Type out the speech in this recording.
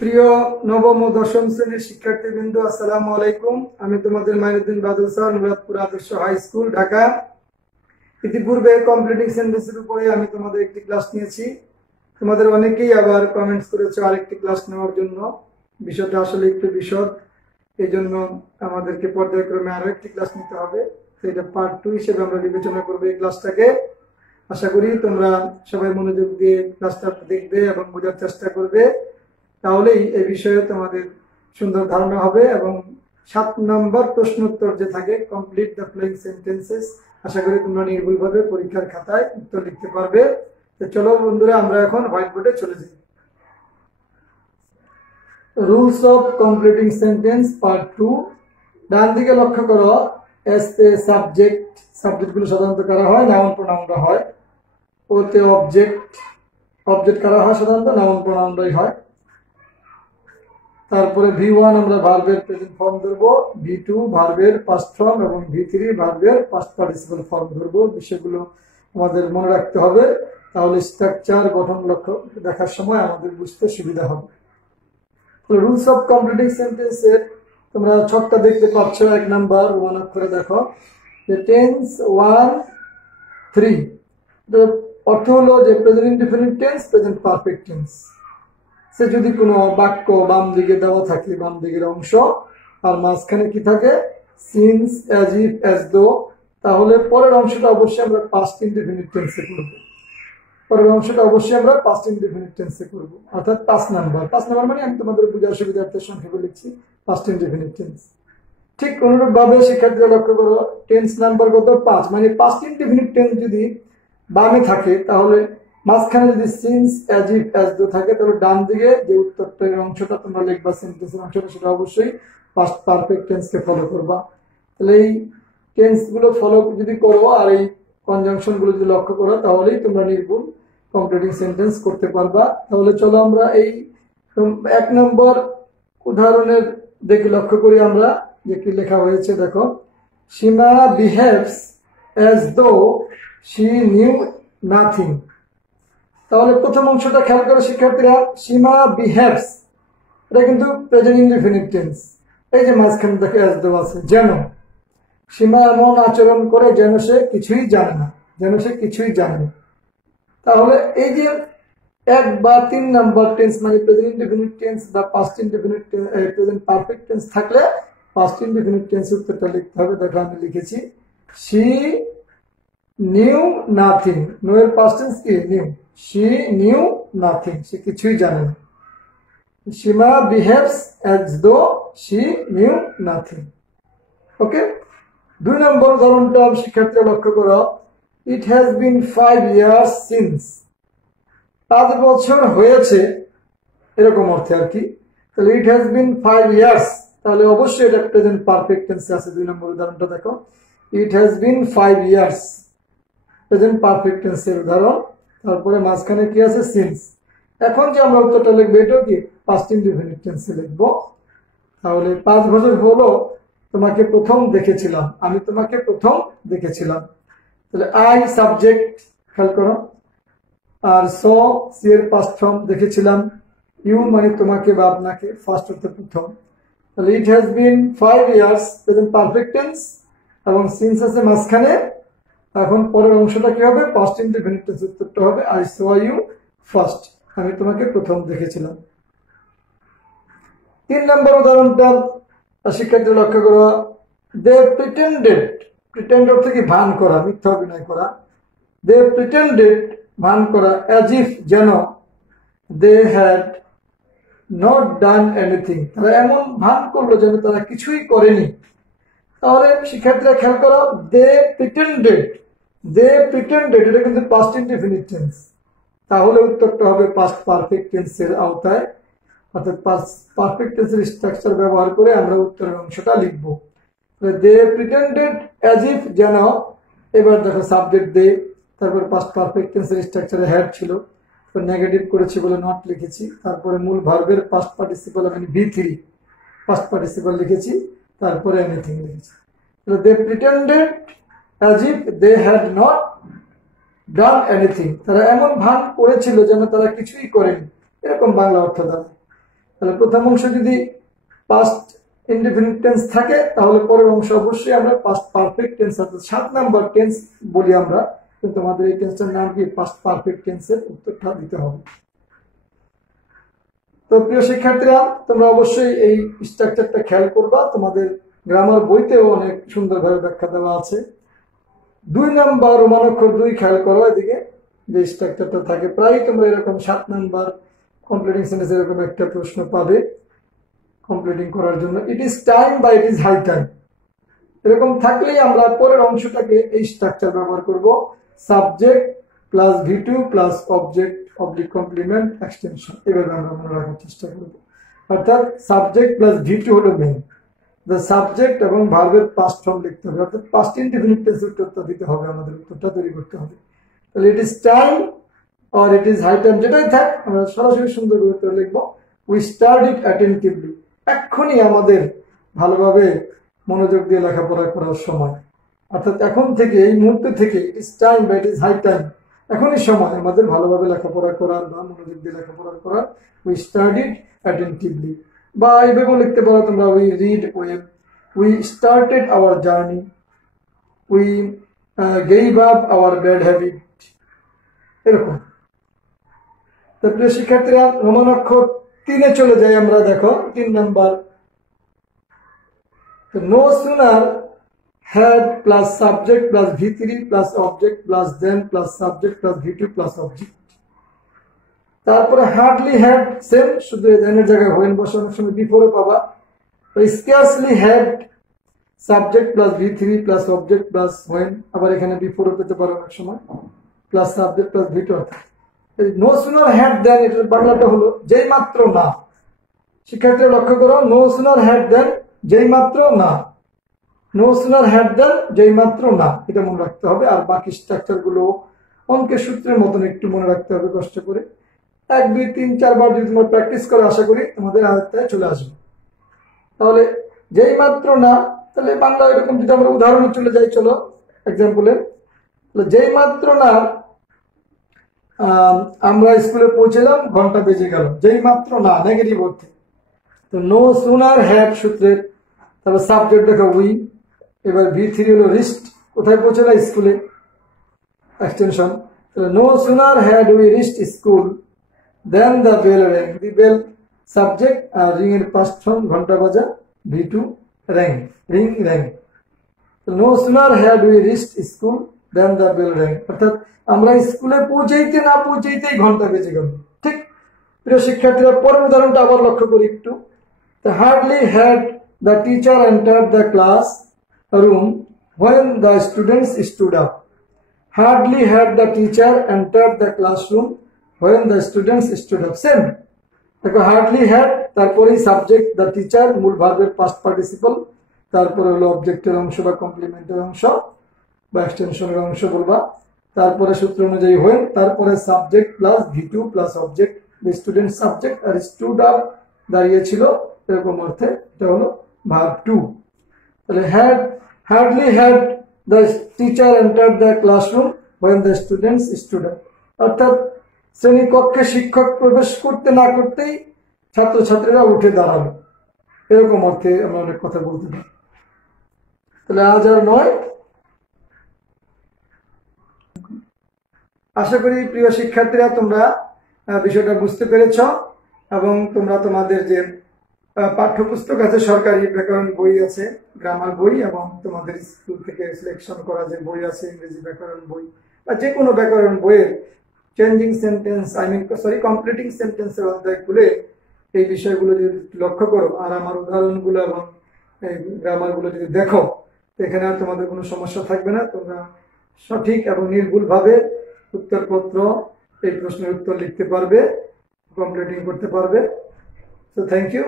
প্রিয় নবম ও দশম শ্রেণীর শিক্ষার্থীবৃন্দ, আসসালামু আলাইকুম। আমি তোমাদের মাইনুদ্দিন বাদল স্যার, মুরাদপুর আদর্শ হাই স্কুল, ঢাকা। ইতিপূর্বে কমপ্লিটিং সেন্টেন্সের উপরে আমি তোমাদের একটি ক্লাস নিয়েছি। তোমাদের অনেকেই আবার কমেন্টস করেছো আরেকটি ক্লাস নেওয়ার জন্য। বিষয়টা আসলে একটু বিশদ, এই জন্য আমাদেরকে পর্যায়ক্রমে আরো একটি ক্লাস নিতে হবে। তো এটা পার্ট 2 হিসেবে আমরা বিবেচনা করবো এই ক্লাসটাকে। আশা করি তোমরা সবাই মনোযোগ দিয়ে ক্লাসটা দেখবে এবং বোঝার চেষ্টা করবে, তাহলেই এই বিষয়ে তোমাদের সুন্দর ধারণা হবে। এবং 7 নম্বর প্রশ্নোত্তর যে থাকে, কমপ্লিট দ্য ফলোইং সেন্টেন্সেস, আশা করি তোমরা নির্ভুলভাবে পরীক্ষার খাতায় উত্তর লিখতে পারবে। তো চলো বন্ধুরা, আমরা এখন হোয়াইট বোর্ডে চলে যাই। Rules of completing sentence part 2। ডান দিকে লক্ষ্য করো, এস তে সাবজেক্ট, সাবজেক্টগুলো সাধারণত কারা হয়? নাউন প্রোনাউনরা হয়। ওতে অবজেক্ট, অবজেক্ট কারা হয়? সাধারণত নাউন প্রোনাউনরাই হয়। তারপরে V1 আমরা ভার্বের প্রেজেন্ট ফর্ম ধরবো, V2 ভার্বের পাস্ট ফর্ম এবং V3 ভার্বের পাস্ট পার্টিসিপল ফর্ম ধরবো। বিষয়গুলো আমাদের মনে রাখতে হবে, তাহলে স্ট্রাকচার গঠন লক্ষ্য দেখার সময় আমাদের বুঝতে সুবিধা হবে। রুলস অফ কমপ্লিটিং সেন্টেন্সের তোমরা ছকটা দেখতে পাচ্ছ। 1 নাম্বার রোমান অক্ষরে দেখো, টেন্স 1 3। অর্থ হলো যে present indefinite tense, present perfect tense. সে যদি কোনো বাক্য বাম দিকে দেওয়া থাকে, বাম দিকের অংশ, আর মাঝখানে কি থাকে? Since, as if, as though, তাহলে পরের অংশটা অবশ্যই আমরা পাস্ট ইনডিফিনিট টেন্সে করব। পরের অংশটা অবশ্যই আমরা পাস্ট ইনডিফিনিট টেন্সে করব, অর্থাৎ 5 নাম্বার। 5 নাম্বার মানে আমি তোমাদের বোঝার সুবিধার্থে সংক্ষেপে লিখছি পাস্ট ইনডিফিনিট টেন্স। ঠিক অনুরূপ ভাবে শিক্ষার্থীরা লক্ষ্য করো, টেন্স নাম্বার কত? 5। মানে পাস্ট ইনডিফিনিট টেন্স যদি বামে থাকে, তাহলে মাঝখানে যদি since, as if, as though থাকে, তাহলে ডান দিকে যে উত্তরটার অংশটা তোমরা লিখবা, সেন্টেন্সের অংশটা, সেটা অবশ্যই পাস্ট পারফেক্ট টেন্সকে ফলো করবা। তাহলে এই টেন্স গুলো ফলো যদি করো আর এই কনজাংশন গুলো যদি লক্ষ্য করো, তাহলেই তোমরা নির্ভুল কমপ্লিটিং সেন্টেন্স করতে পারবা। তাহলে চলো আমরা এই 1 নম্বর উদাহরণের দেখে লক্ষ্য করি আমরা যে কি লেখা হয়েছে। দেখো, Seema behaves as though she knew nothing. তাহলে প্রথম অংশটা খেয়াল করো শিক্ষার্থীরা, সীমা বিহেভস, এটা কিন্তু প্রেজেন্ট ইনডিফিনিট টেন্স। এই যে মাঝখানে দেখো অ্যাজ দো আছে, যেন সীমা এমন আচরণ করে যেন সে কিছুই জানে না, যেন সে কিছুই জানে না। তাহলে এই যে 1 বা 3 নাম্বার টেন্স, মানে প্রেজেন্ট ইনডিফিনিট টেন্স বা past indefinite present perfect tense থাকলে পাস্ট ইনডিফিনিট টেন্স উত্তরটা লিখতে হবে। দেখো আমি লিখেছি, শি নিউ নাথিং। নো এর পাস্ট টেন্স কি? নিউ। শি নিউ নাথিং, সে কিছুই জানে না। Seema behaves as though she knew nothing. Okay. 2 number উদাহরণটা শিক্ষার্থীরা লক্ষ্য করো, it has been 5 years since. 5 বছর হয়েছে, এরকম অর্থে আর কি। তাহলে ইট হ্যাজ বিন 5 years, তাহলে অবশ্যই এটা প্রেজেন্ট পারফেক্ট টেন্সে আছে। 2 নম্বর উদাহরণটা দেখো, ইট has been 5 years, present perfect টেন্সের উদাহরণ। তারপরে মাঝখানে কি আছে? সিন্স। এখন যে আমরা উত্তরটা লিখবো, এটাও কি পাস্ট ইনডিফিনিট টেন্সে লিখবো। তাহলে 5 বছর হলো তোমাকে প্রথম দেখেছিলাম, আমি তোমাকে প্রথম দেখেছিলাম। তাহলে আই সাবজেক্ট, খেয়াল করো, আর সো সি এর পাস্ট ফর্ম দেখেছিলাম, ইউ মানে তোমাকে বা আপনাকে, ফার্স্ট অর্থ প্রথম। তাহলে ইট has been 5 years, present perfect tense, এবং সিন্স আছে মাঝখানে। এখন পরের অংশটা কি হবে? পাস্ট ইনডিফিনিট টেন্স উত্তরটা হবে আই সো ইউ ফার্স্ট, আমি তোমাকে প্রথম দেখেছিলাম। 3 নম্বর উদাহরণটা শিক্ষার্থী লক্ষ্য করো, দে প্রিটেন্ডেড। প্রিটেন্ড অর্থ কি? ভান করা, মিথ্যা অভিনয় করা। দে প্রিটেন্ডেড, ভান করা, অ্যাজ ইফ, যেন, they had not done anything, তারা এমন ভান করলো যেন তারা কিছুই করেনি। তাহলে শিক্ষার্থীরা খেয়াল করো, দে প্রিটেন্ডেড, দে প্রিটেন্ডেড, এটা কিন্তু পাস্ট ইনডিফিনিট টেন্স। তাহলে উত্তরটা হবে পাস্ট পারফেক্ট টেন্সের আওতায়, অর্থাৎ পাস্ট পারফেক্ট টেন্সের স্ট্রাকচার ব্যবহার করে আমরা উত্তরের অংশটা লিখব। দে প্রিটেন্ডেড অ্যাজ ইফ, যেন। এবার দেখো সাবজেক্ট দে, তারপর পাস্ট পারফেক্ট টেন্সের স্ট্রাকচারে হ্যাড ছিল, নেগেটিভ করেছি বলে নট লিখেছি। তারপরে মূল ভার্বের পাস্ট পার্টিসিপল মানে V3 পাস্ট পার্টিসিপল লিখেছি, তারপরে এনিথিং লিখেছি। They pretended as if they had not done anything, তারা এমন ভান করেছিল যেন তারা কিছুই করেনি, এরকম বাংলা অর্থ দাঁড়ায়। তাহলে প্রথম অংশ যদি পাস্ট ইনডেফিনিট টেন্স থাকে তাহলে পরের অংশ অবশ্যই আমরা পাস্ট পারফেক্ট টেন্স, অর্থাৎ 7 নাম্বার টেন্স বলি আমরা, কিন্তু আমাদের এই টেন্সটার নাম কি? পাস্ট পারফেক্ট টেন্সের উত্তরটা দিতে হবে। তো প্রিয় শিক্ষার্থীরা, তোমরা অবশ্যই এই স্ট্রাকচারটা খেয়াল করবা, তোমাদের গ্রামার বইতেও অনেক সুন্দরভাবে ব্যাখ্যা দেওয়া আছে। 2 নাম্বার রোমান অক্ষর 2 খেয়াল করো, এদিকে যে স্ট্রাকচারটা থাকে প্রায় তোমরা এরকম 7 নাম্বার কমপ্লিটিং সেন্টেন্স এরকম একটা প্রশ্ন পাবে কমপ্লিটিং করার জন্য। ইট ইজ টাইম বা ইট ইজ হাই টাইম, এরকম থাকলেই আমরা পরের অংশটাকে এই স্ট্রাকচার ব্যবহার করব, subject plus V2 plus object oblique complement extension, এভাবে আমরা মনে রাখার চেষ্টা করব। অর্থাৎ সাবজেক্ট প্লাস V2 হলো মেইন, দ্য সাবজেক্ট এবং ভার্বের পাস্ট ফর্ম লিখতে হবে, অর্থাৎ পাস্ট ইনডিফিনিট টেন্সের উত্তরটা দিতে হবে, আমাদের উত্তরটা তৈরি করতে হবে। তাহলে it is time or it is high time, যেটাই থাক আমরা সরাসরি সুন্দর উত্তর লিখবো। উই স্টাডিড অ্যাটেন্টিভলি, এক্ষুনি আমাদের ভালোভাবে মনোযোগ দিয়ে লেখাপড়া করার সময়, অর্থাৎ এখন থেকে, এই মুহূর্ত থেকে, ইট ইজ টাইম বা ইট ইজ হাই টাইম, এখনই সময় আমাদের ভালোভাবে লেখাপড়া করার বা মনোযোগ দিয়ে লেখাপড়া করার। উই স্টাডিড অ্যাটেন্টিভলি, বা এইভাবে লিখতে পারো তোমরা, we read well, we started our journey, we gave up our bad habit, এরকম। তো প্রিয় শিক্ষার্থীরা, রোমান অক্ষর 3-এ চলে যাই আমরা, দেখো 3 number. No sooner had plus subject plus V3 plus object plus then plus subject plus V2 plus object. তারপরে হার্ডলি হ্যাড, সেম, শুধু দেনের জায়গায় হোয়েন বসে, অনেক সময় বিফোরে পাবা। Scarcely had subject plus V3 plus object plus when, আবার এখানে বিফোরে পেতে পারো অনেক সময়, plus subject plus V2। No sooner had then, এটার বাংলাটা হলো যেই মাত্র না। শিক্ষার্থীরা লক্ষ্য করো, নো সুনার হ্যাড দেন, যেই মাত্র না, নো সুনার হ্যাড দেন, যেই মাত্র না, এটা মনে রাখতে হবে। আর বাকি স্ট্রাকচার গুলো অঙ্কের সূত্রের মতন একটু মনে রাখতে হবে কষ্ট করে। 1, 2, 3, 4 বার যদি তোমরা প্র্যাকটিস করে, আশা করি তোমাদের আয়ত্তায় চলে আসবে। তাহলে যেই মাত্র না, তাহলে বাংলা এরকম যদি আমরা উদাহরণে চলে যাই, চলো এক্সাম্পলে, যেই মাত্র না আমরা স্কুলে পৌঁছলাম, ঘন্টা বেজে গেল, যেই মাত্র না, নেগেটিভ অর্থে। তো নো সুনার হ্যাড সূত্রের, তারপর সাবজেক্ট দেখো উই, এবার V3 হলো রিস্ট, কোথায় পৌঁছলা? স্কুলে, extension. No sooner had we reached school then the bell rang, the bell subject, আর রিং এর পাস্ট ফর্ম ঘন্টা বাজা, V2 rang, ring rang. No sooner had we reached school then the bell rang, অর্থাৎ আমরা স্কুলে পৌঁছাইতে না পৌঁছাইতেই ঘন্টা বেজে গেল। ঠিক প্রিয় শিক্ষার্থীরা, পরের উদাহরণটা আবার লক্ষ্য করি একটু। Hardly had the teacher entered the class room when the students stood up. Hardly had the teacher entered the classroom when the students stood up. Same. দেখো হার্ডলি হ্যাড, তারপরে সাবজেক্ট দ্য টিচার, মূল ভার্বের past participle, তারপরে হলো অবজেক্টের অংশ বা কমপ্লিমেন্টের অংশ বা এক্সটেনশনের অংশ বলবা, তারপরে সূত্র অনুযায়ী হোয়েন, তারপরে subject plus V2 plus object, the student subject, আর স্টুড আপ দাঁড়িয়ে ছিল, এরকম অর্থে এটা হলো ভার্ব 2। তাহলে hardly had the teacher entered the classroom when the students stood up, অর্থাৎ শ্রেণীকক্ষে শিক্ষক প্রবেশ করতে না করতেই ছাত্রছাত্রীরা উঠে দাঁড়ালো, এরকম অর্থে আমরা অনেক কথা বলতে পারি। তাহলে আজ আর নয়। আশা করি প্রিয় শিক্ষার্থীরা তোমরা বিষয়টা বুঝতে পেরেছ, এবং তোমরা তোমাদের যে পাঠ্যপুস্তক আছে, সরকারি ব্যাকরণ বই আছে, গ্রামার বই, এবং তোমাদের স্কুল থেকে সিলেকশন করা যে বই আছে, ইংরেজি ব্যাকরণ বই বা যে কোনো ব্যাকরণ বইয়ের চেঞ্জিং সেন্টেন্স, কমপ্লিটিং সেন্টেন্সের অধ্যায় খুলে এই বিষয়গুলো যদি লক্ষ্য করো, আর আমার উদাহরণগুলো এবং গ্রামারগুলো যদি দেখো, এখানে আর তোমাদের কোনো সমস্যা থাকবে না। তোমরা সঠিক এবং নির্ভুলভাবে উত্তরপত্র, এই প্রশ্নের উত্তর লিখতে পারবে, কমপ্লিটিং করতে পারবে। So thank you.